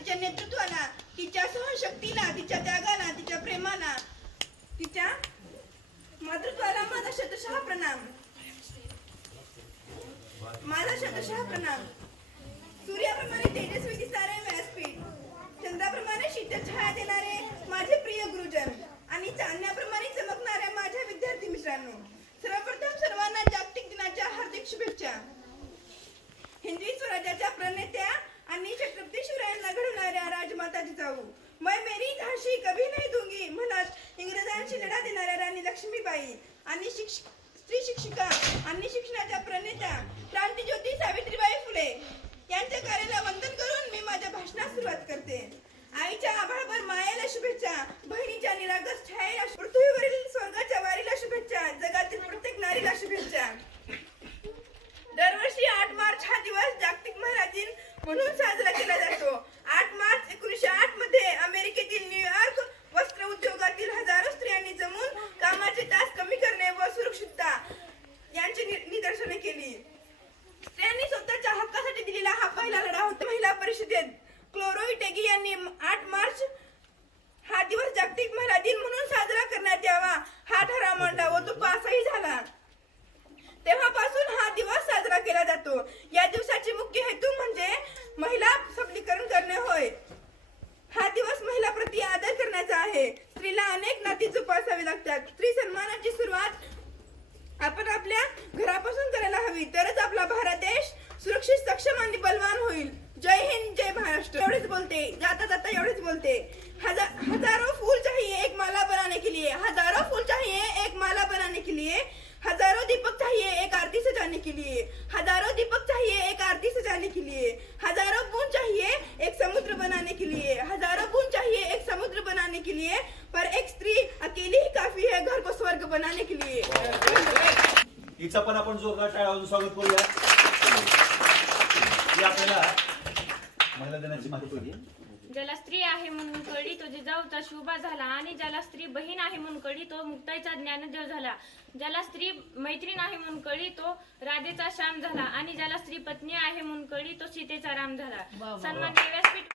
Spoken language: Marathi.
तिच्या नेतृत्वाला तिच्या सहशक्तीला तिच्या त्यागाला तिच्या प्रेमाला तिच्या मातृत्वाला माझा शतशः प्रणाम. माझा शतशः प्रणाम. सूर्याप्रमाणे तेजस्वी दिसणारे व्यासपीठ. चंद्राप्रमाणे शीतल छाया देणारे माझे प्रिय गुरुजन आणि चांदण्याप्रमाणे चमकणाऱ्या माझ्या विद्यार्थी मित्रांनो सर्वप्रथम सर्वांना जागतिक दिनाच्या हार्दिक शुभेच्छा. हिंदवी स्वराज्याच्या प्रणेत्या आणि छत्रपती शिवरायांना घडवणाऱ्या राजमाता जिजाऊ मैं मेरी झाशी कभी नाही दूंगी म्हणत इंग्रजांशी लढा देणाऱ्या राणी लक्ष्मीबाई आणि शिक्ष स्त्री शिक्षिका आणि शिक्षणाच्या प्रणेत्या क्रांतीज्योती सावित्रीबाई फुले यांच्या कार्याला वंदन करून मी माझ्या भाषणास सुरुवात करते. आईच्या आभाळभर मायेला शुभेच्छा बहिणीच्या निरागस छायेला पृथ्वीवरील स्वर्गाच्या वारीला शुभेच्छा जगातील प्रत्येक नारीला शुभेच्छा. दरवर्षी आठ मार्च हा दिवस जागतिक महिला दिन म्हणून महिला परिषदेत यांनी आठ मार्च हा दिवस जागतिक महिला दिन म्हणून साजरा करण्यात यावा. हा ठराव मांडला व तो पासही झाला. तेव्हापासून हा दिवस साजरा केला जातो. या दिवसाची मुख्य हेतू म्हणजे महिला सबलीकरण करणे होय. हा दिवस महिला प्रति आदर करण्याचा आहे. स्त्रीला अनेक नाती जोपासावी लागतात. स्त्री सन्मानाची सुरुवात आपण आपल्या घरापासून करायला हवी. तरच आपला भारत देश सुरक्षित सक्षम आणि बलवान होईल. जय हिंद जय महाराष्ट्र. एवढेच बोलते. जाता जाता एवढेच बोलते. हजार हजारो फूल चाहिए एक माला बनाने के लिए. हजारों फूल चाहिए एक माला बनाने के लिए. हजारों दीपक चाहिए एक आरती सजाने के लिए. हजारों दीपक चाहिए एक आरती सजाने के लिए. हजारों बूंद चाहिए एक समुद्र बनाने के लिए. हजारों बूंद चाहिए एक समुद्र बनाने के लिए. पर एक स्त्री अकेली ही काफी है घर को स्वर्ग बनाने के लिए. हिचं पण आपण जोरदार टाळ्या स्वागत करूया. आपल्याला महिला दिनाची माहिती होती ज्याला स्त्री आहे म्हणून कळली तो जिजाऊचा शोभा झाला आणि ज्याला स्त्री बहीण आहे म्हणून कळली तो मुक्ताईचा ज्ञानदेव झाला. ज्याला स्त्री मैत्रीण आहे म्हणून कळली तो राधेचा श्याम झाला आणि ज्याला स्त्री पत्नी आहे म्हणून कळली तो सीतेचा राम झाला. सन्माननीय व्यासपीठ